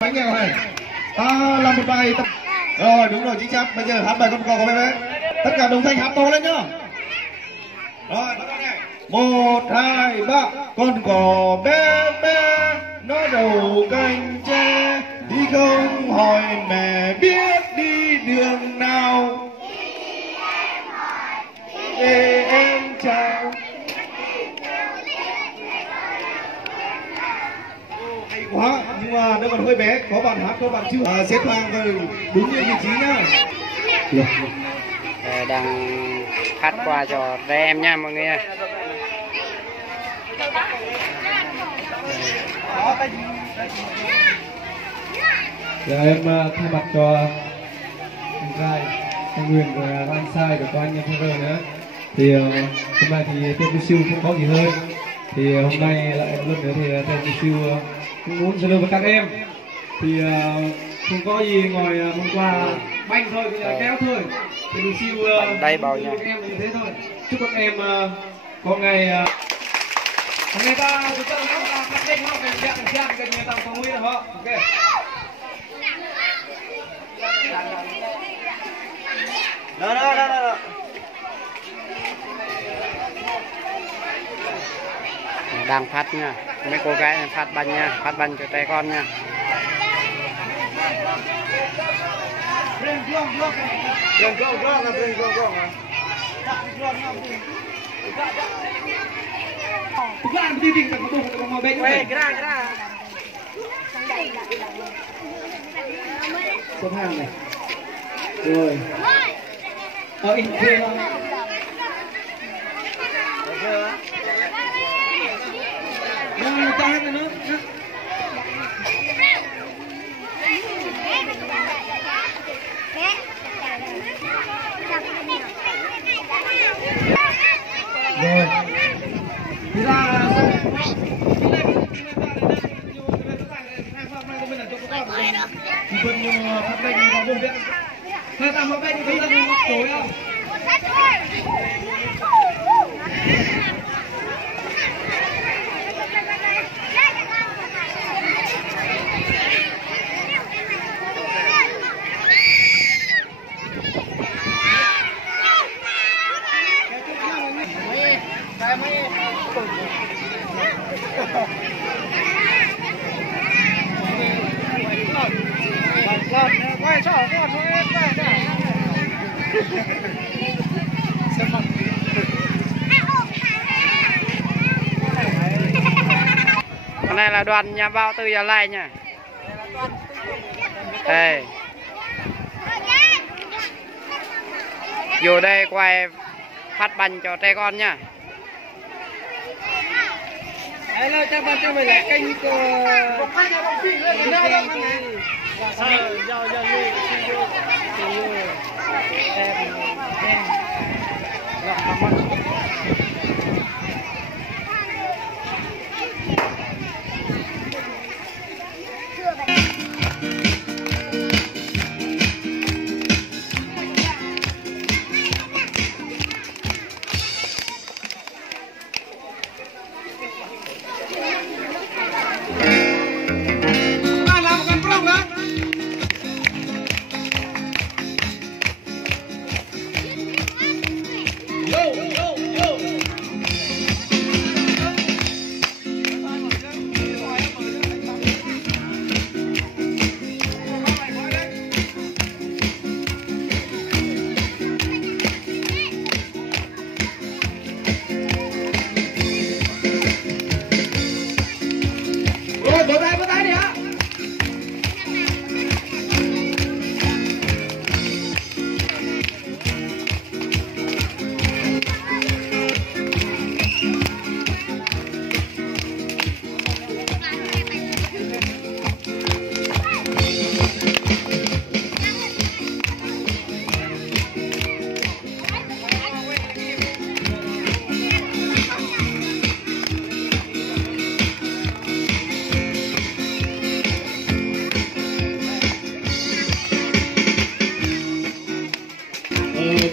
bánh nghèo này là một bài tập. Rồi đúng rồi, chính xác. Bây giờ hát bài con cò có bé. Tất cả đồng thanh hát to lên nhá. Rồi bắt đầu này. 1, 2, 3. Con cò bé bé nó đầu cành tre, đi không hỏi mẹ biết đi đường nào. Để em chào. Hay quá, nhưng mà nó còn hơi bé. Có bạn hát, có bạn chưa xếp hàng vào đúng như vị trí nhá. Đang hát qua cho em nha mọi người ơi. Giờ em thay mặt cho anh trai, anh Nguyên và anh Sai của anh em Thơ nữa. Thì hôm nay thì Tên Siêu không có gì hơn. Thì hôm nay lại một lần nữa thì Tên Siêu cũng muốn giao lưu với các em. Thì không có gì ngoài hôm qua banh thôi, kéo thôi. Tên Siêu đây bao nhiêu em như thế thôi. Chúc các em có ngày người ta chúng ta nó phát định nó về dạng dạng gần người ta có nguy là họ. Ok. Đó. Đang phát nha, mấy cô gái này phát banh nha, phát banh cho trẻ con nha. Xếp hàng này. Rồi. In thuê không? Rồi, ta hát nữa. Rồi. Thì ra nhưng phát lệnh vào vùng viện. Thế ta một bên thì chúng ta tối không? Cái này là đoàn nhà báo từ Gia Lai nha. Đây. Vô đây quay phát bánh cho trẻ con nha. Đây là cho bạn cho mình lại kênh của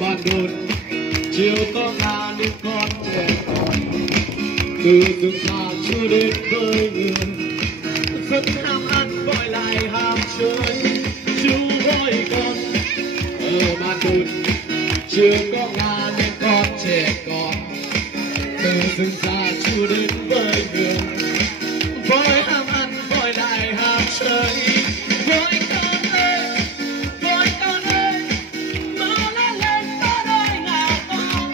ban đồn chiều có ngả những con trẻ con từ rừng xa chưa đến với người rất ham ăn gọi lại chơi chú với con ở màn đùn chưa có ngà nên con trẻ con từ rừng già chú đến với đường voi ham ăn voi lại ham chơi voi con ơi mơ lá lên ta đôi ngà con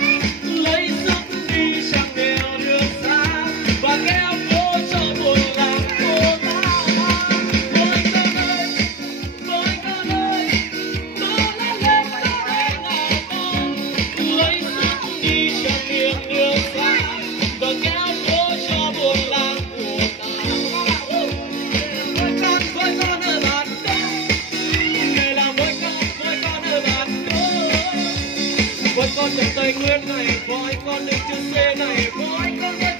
lấy sức đi chẳng đèo đường xa và kéo phố cho buồn làng cô ta voi con ơi mơ lá lên ta đôi ngà con lấy sức đi chẳng đèo đường xa và kéo phố cho buồn làng cô ta voi con ở bàn này là voi con ở bàn voi con từ Tây Nguyên này voi con đến chữ C này voi con là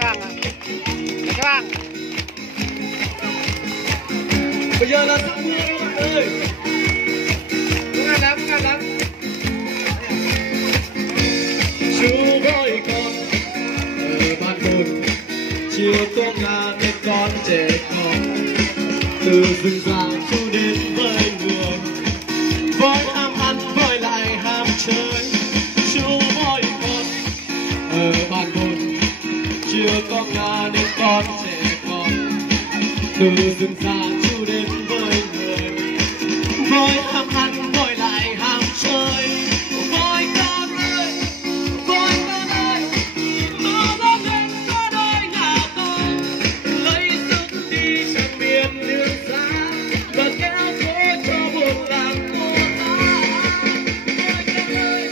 choang à bây giờ là sắp mưa các bạn ơi ngàn lắm chú voi con ở bàn đồn chiều có ngà nên con trẻ con từ rừng già chú đến với người voi ham ăn voi lại ham chơi chú voi con ở bàn đồn chiều có ngà nên con trẻ con từ rừng già chú đến với người voi ham ăn voi lại ham chơi voi con ơi nó đã lên có đôi ngà con lấy sức đi chẳng miền đường xa và kéo phố cho buồn làng cô ta voi con ơi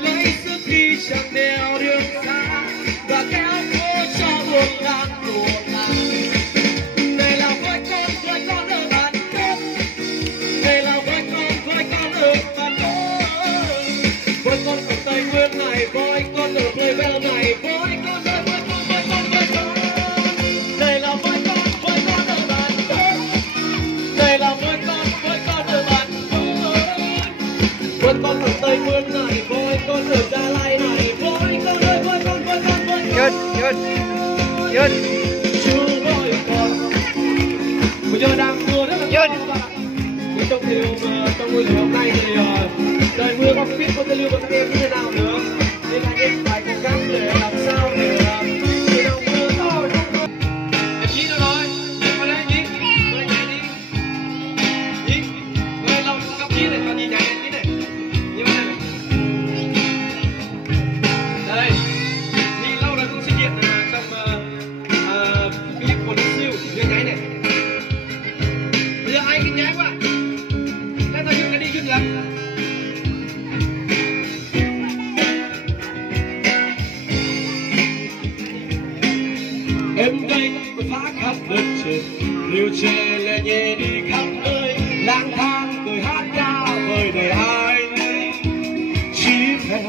lấy sức đi chẳng đèo đường xa và kéo phố cho buồn làng cô ta này là voi con ở bàn cốt này là voi con ở bàn cốt voi con ở Tây Nguyên này voi con ở Bơi Beo này voi con ơi này là voi con ở bàn cốt này là voi con ở bàn cốt voi con ở Tây Nguyên này voi con ở Gia Lai này voi con ơi Dứt chú voi con bây giờ đang mưa rất là to các bạn ạ. Trong buổi hôm nay thì trời mưa không biết có thể lưu của các em như thế nào nữa nên anh em phải cố gắng để làm sao để nào mưa to em Chí đâu rồi em qua đây Chí qua đây nhảy đi Chí rồi lòng các Chí này còn gì nhảy Chí này như thế này đây thì lâu rồi cũng xuất hiện trong clip của Đức Siêu như nháy này bây giờ ai kinh nhái quá lên tao dừng cái đi dừng lại em đây phá khắp đất trời liều tre lẻ nhẹ đi khắp nơi lang thang cười hát ca vời đời ai chỉ theo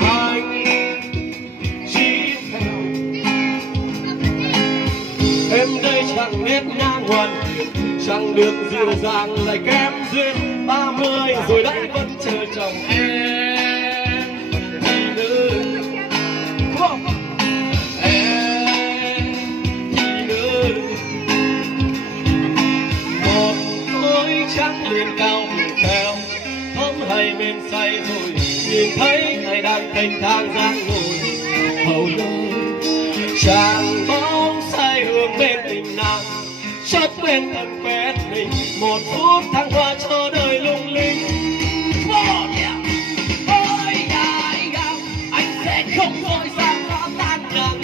anh chỉ theo em đây chẳng biết ngang ngoan chẳng được dịu dàng lại kém duyên 30 rồi đấy vẫn chờ chồng em thì nữ em thì nữ một khối trắng lên cao vượt theo ấm hay men say thôi nhìn thấy ngày đang canh thang giang ngồi hầu lưng chàng bóng say hương bên tình nàng chót bên thân quen mình một phút thăng hoa cho đời lung linh ôi da anh sẽ không vội vàng phá tan nàng